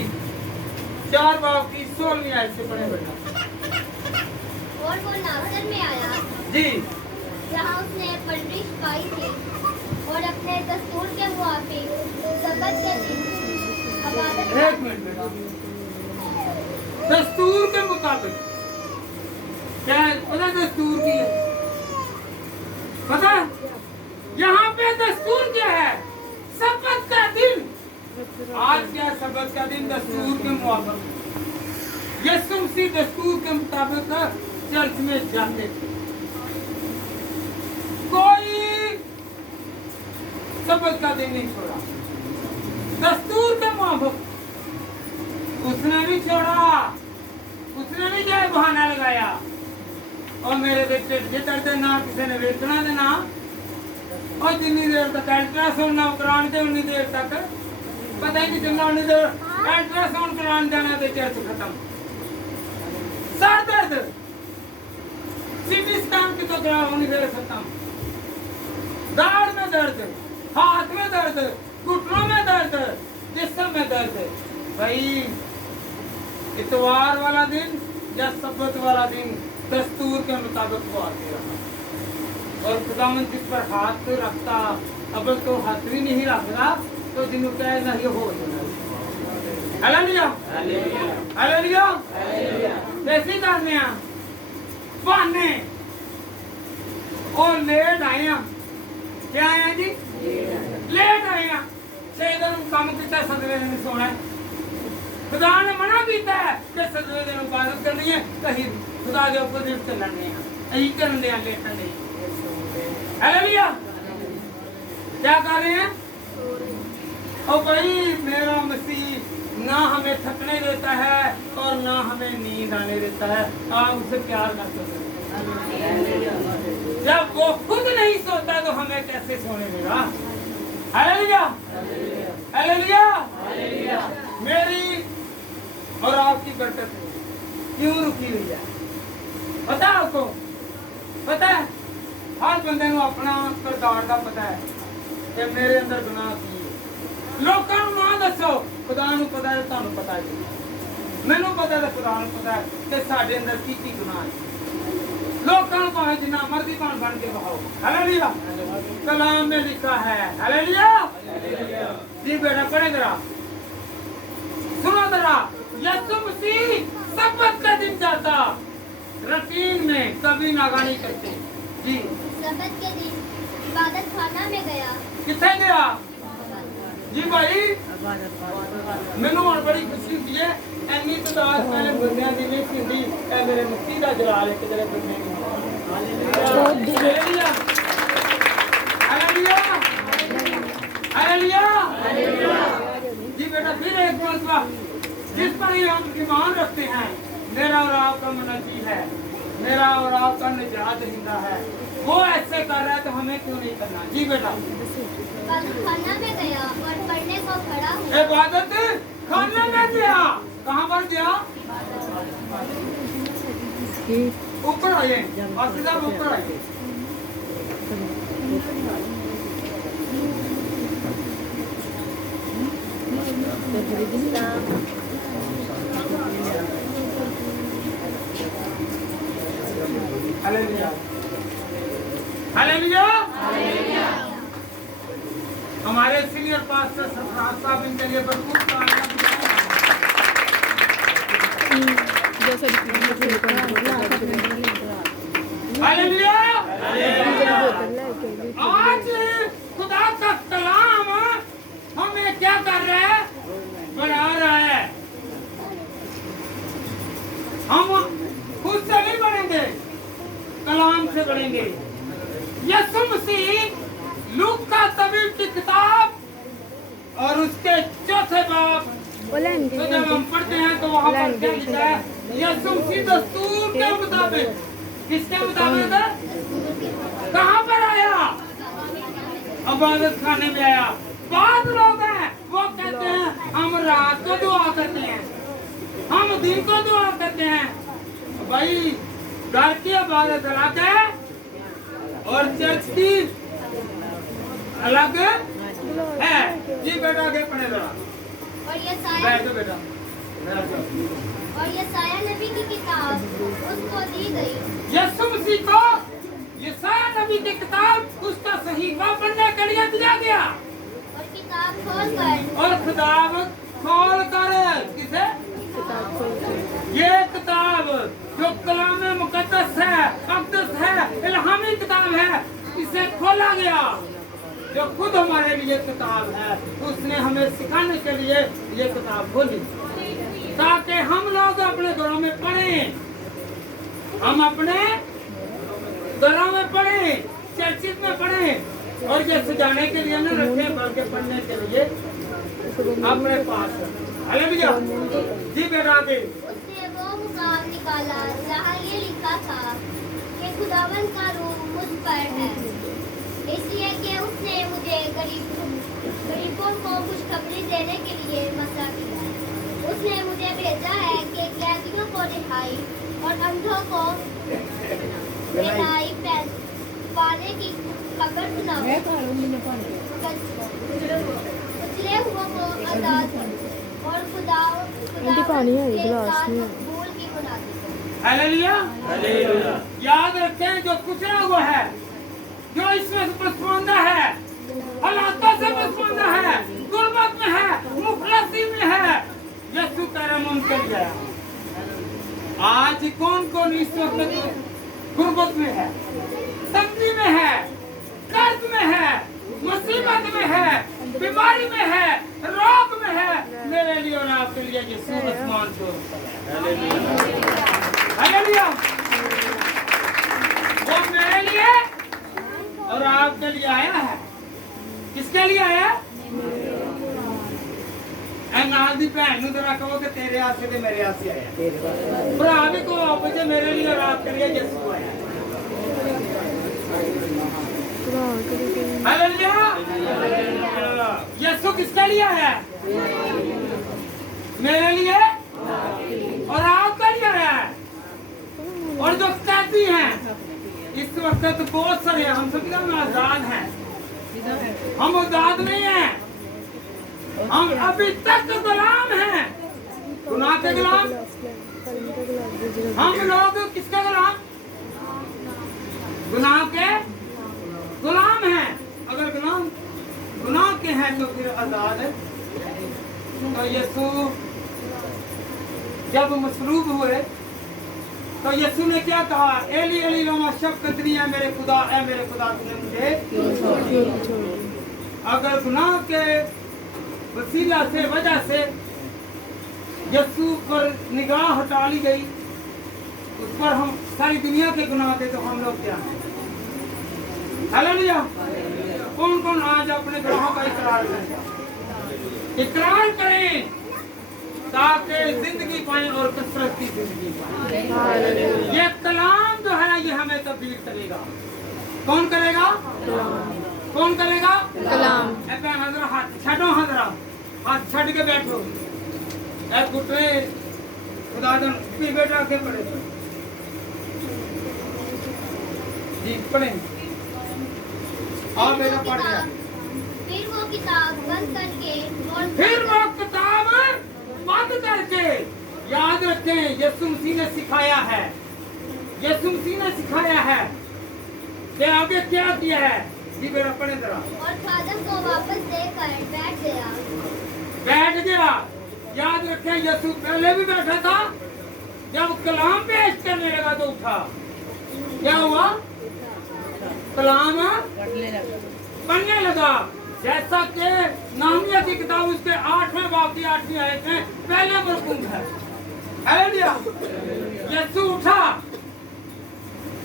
4 बाप की 16 आयत से पढ़े बेटा। और वो नासर में आया जी जहाँ उसने परवरिश पाई थी और अपने दस्तूर के मुताबिक सबत के दिन इबादत एक मिनट बेटा, दस्तूर के मुताबिक क्या है? पता दस्तूर की है? पता यहाँ पे दस्तूर क्या है? सबत का दिन। आज क्या सबत का दिन? दस्तूर के मुताबिक यीशु मसीह दस्तूर के मुताबिक चर्च में जाते थे। कोई सबत का दिन नहीं छोड़ा, दस्तूर के मुताबिक उसने भी छोड़ा, उसने भी जाए बहाना लगाया और मेरे बेटे जितने ना किसी ने वेचना देना और जितनी देर तक अल्ट्रासाउंड ना कराने थे उतनी देर तक पता ही नहीं चलना, उतनी देर अल्ट्रासाउंड कराने जाना तो चर्च खत्म। सर दर्द सीटी स्कैन की तो कराओ उतनी देर खत्म। दाढ़ में दर्द, हाथ में दर्द, घुटनों में दर्द, जिस्म में दर्द। भाई इतवार वाला दिन या सबत वाला दिन दस्तूर के मुताबिक वो आते रहा और खुदावंद जिस पर हाथ रखता, अब तो हाथ भी नहीं रखता तो दिन क्या है नहीं हो। हालेलुया हालेलुया कैसी करने हैं बहाने और लेट आए हैं। क्या आए हैं जी? लेट आए हैं। 6 दिन काम किया, 7वें दिन सोना है। खुदा ने मना किया है कि 7वें दिन इबादत करनी है, कहीं खुदा के अपोजिट चलने हैं, यही करने हैं, लेटने नहीं। हालेलुया क्या कर रहे हैं? और भाई मेरा मसीह ना हमें थकने देता है और ना हमें नींद आने देता है। आप उसे प्यार कर सकते हैं। जब वो खुद नहीं सोता तो हमें कैसे सोने देगा? Hallelujah hallelujah. मेरी और आपकी बरकत क्यों रुकी हुई है पता है आपको? पता है हर बंदे को अपना किरदार का पता है कि मेरे अंदर गुनाह की है। लोगों को ना दसो, खुदा नूं पता है, तुहानूं पता है, मैनूं पता है, खुदा नूं पता है कि साडे अंदर की गुनाह है। लोगों को भावे जिन्ना मर्जी भाण बन के बहाओ। हालेलुया कलाम में लिखा है। हालेलुया जी बेटा पढ़े जरा, सुनो जरा। यीशु मसीह सबत का दिन जाता, रूटीन में कभी नागा नहीं करते जी। सबत के दिन इबादत खाना में गया। किथे गया जी भाई? मैनू हुण बड़ी खुशी हुई है, इन्नी तादाद पहले बंदियां दी नहीं सी हुंदी। ए मेरे मसीह दा जलाल एक जरे बंदे ने। हालेलुया हालेलुया हालेलुया जी बेटा फिर एक मरतबा जिस पर ही हम ईमान रखते हैं, मेरा और आपका मनजी है, मेरा और आपका निजात हिंदा है, वो ऐसे कर रहा है तो हमें क्यों नहीं करना? जी बेटा इबादत खाना में गया और पढ़ने को खड़ा हुआ। इबादत खाने में गया। कहाँ पर गया? ऊपर आइए, आसिफ साहब ऊपर आइए। Hallelujah hallelujah hallelujah. हमारे सीनियर पास्टर सरफराज साहब इनके लिए भरपूर तालियां बजाएं। हालेलुया आज खुदा का कलाम हमें क्या कर रहा है? बढ़ा रहा है। हम खुद से नहीं बढ़ेंगे, कलाम से बढ़ेंगे। यीशु मसीह लूका तबीब की किताब और उसके चौथे बाब तो जब हम पढ़ते हैं तो वहाँ पर क्या लिखा है? यीशु मसीह दस्तूर के मुताबिक, किसके मुताबिक? कहाँ पर आया? इबादत खाने में आया। बाद लोग हैं वो कहते हैं हम रात को दुआ करते हैं, हम दिन को दुआ करते हैं। भाई घर की इबादत अलग है और चर्च की अलग है। जी बेटा आगे पढ़े जरा। और यशायाह बैठो बेटा, बैठो। और यशायाह नबी की किताब उसको दी गई। यीशु मसीह को यशायाह नबी की किताब उसका सहीफा पढ़ने के लिए दिया गया और किताब खोलकर और किताब खोल कर किसे? ये किताब जो कलाम मुकद्दस है, अक़दस है, इल्हामी किताब है, इसे खोला गया। जो खुद हमारे लिए किताब है, उसने हमें सिखाने के लिए ये किताब खोली ताकि हम लोग अपने घरों में पढ़ें, हम अपने घरों में पढ़ें, चर्चित में पढ़ें और ये सजाने के लिए न रखें बल्कि पढ़ने के लिए अपने पास। हालेलुया। जी बेटा आगे। उसने वो मुकाम निकाला जहाँ ये लिखा था कि खुदावन का रूह मुझ पर है, इसलिए कि उसने मुझे गरीबों को खुशखबरी देने के लिए मसा किया। उसने मुझे भेजा है कि कैदियों को रिहाई और अंधों को रिहाई पाने की खबर सुनाओ, कुचले हुओं को आजाद और पानी है गिलास में। भूल की बुनियाद। हालेलुया। याद रखें जो कुचला हुआ है, जो इसमें पसमानदा है, हालातों से पसमानदा है, गुर्बत में है, मुफलसी में है, यीशु तेरा मन कर गया। आज कौन कौन इस वक्त गुर्बत में है, तंगी में है, कर्ज में है, मुसीबत में है, बीमारी में है, रोग में है? मेरे लिए और आपके लिए यीशु आसमान से हालेलुया। वो मेरे लिए और आपके लिए आया है। किसके लिए आया? नाल दी भैन नूं जरा कहो कि तेरे आसे ते मेरे आसे आया। भरा भी को आपसे मेरे लिए और आपके लिए यीशु आया। हालेलुया। यीशु किसके लिए आया? मेरे लिए और आपके लिए आया है। और जो कैदी हैं इस वक्त बहुत सारे, हम सब आजाद हैं, हम आजाद नहीं हैं, हम अभी तक गुलाम हैं, गुनाह के गुलाम। हम लोग किसके गुलाम? गुनाह के गुलाम हैं। अगर गुनाह के हैं तो फिर आजाद है। तो यीशु जब मसलूब हुए तो यीशु ने क्या कहा? एली एली लमा शब्बतनी, है मेरे खुदा तूने मुझे। अगर गुनाह के वसीला से वजह से यीशु पर निगाह हटा ली गई, उस पर हम सारी दुनिया के गुनाह थे, तो हम लोग क्या हैं? हालेलुया। कौन कौन आज अपने गुनाहों का इकरार करें? इकरार करें ताकि जिंदगी पाएं और कसरत की जिंदगी पाएं। ये कलाम जो है ये हमें तब्दील करेगा। कौन करेगा? कौन करेगा? कलाम। हजरा हाथ छाटो, हजरा हाथ छाट के बैठो। घुटने खुदा बेटा के पड़े जी पढ़े। और मेरा पढ़ गया। फिर वो किताब बंद करके याद रखें, यीशु मसीह ने सिखाया है, यीशु मसीह ने सिखाया है कि आगे क्या किया है। जी बेटा पढ़े जरा। और खादम को वापस देकर बैठ गया। याद रखें यीशु पहले भी बैठा था, जब कलाम पेश करने लगा तो उठा। क्या हुआ? कलाम पढ़ने लगा। जैसा कि नाहमिया की किताब उसके 8वें बाब की 8वीं आयत में पहले मरकूम है। हालेलुया। यीशु उठा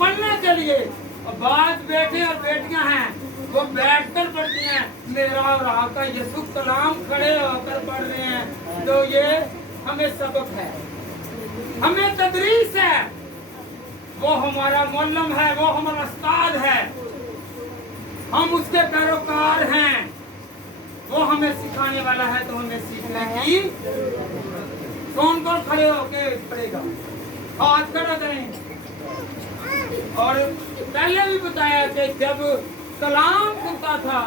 पढ़ने के लिए। और बाद बेटे और बेटियां हैं वो बैठकर पढ़ती हैं। मेरा और आपका यीशु कलाम खड़े होकर पढ़ रहे हैं, तो ये हमें सबक है, हमें तदरीस है। वो हमारा मुअल्लिम है, वो हमारा उस्ताद है, हम उसके पैरोकार हैं। वो हमें सिखाने वाला है, तो हमें सीखने की। कौन कौन खड़े होके पढ़ेगा? हाथ खड़ा करें। और पहले भी बताया कि जब कलाम खुलता था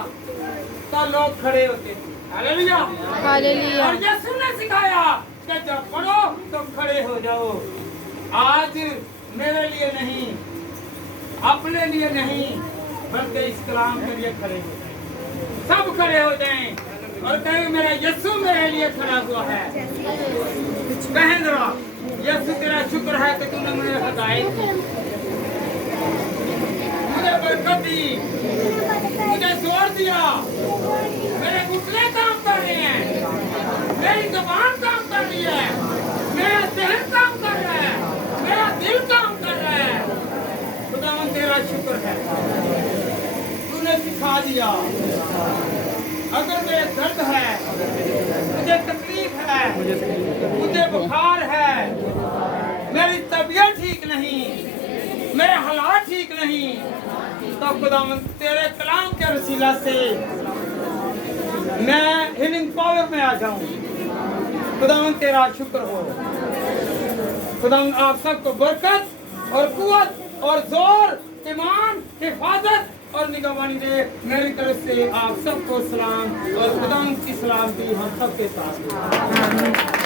तो लोग खड़े होते थे। हालेलुया। हालेलुया। और यीशु ने सिखाया कि जब पढ़ो तो खड़े हो जाओ। आज मेरे लिए नहीं, अपने लिए नहीं, बल्कि इस कलाम के लिए खड़े हो जाएं। सब खड़े हो जाएं और कहें मेरा यीशु मेरे लिए खड़ा हुआ है। कहें जरा, यीशु तेरा शुक्र है कि तूने मुझे हिदायत दी, मुझे बरकत दी, मुझे जोर दिया, मेरे घुटने काम कर रहे हैं, मेरी जुबान काम कर रही है, मेरा ज़हन काम कर रहा है, मेरा दिल काम कर रहा है। खुदावन तेरा शुक्र है, तूने सिखा दिया। अगर मेरे दर्द है, मुझे तकलीफ है, मुझे बुखार है, मेरी तबीयत ठीक नहीं, मेरे हालात ठीक नहीं, तो खुदावन तेरे कलाम के वसीला से मैं हीलिंग पावर में आ जाऊं। खुदावन तेरा शुक्र हो। खुदावन आप सबको बरकत और कुव्वत और जोर, ईमान, हिफाजत और निगरानी दे। मेरी तरफ से आप सबको सलाम और खुदावन की सलामती हम सबके साथ।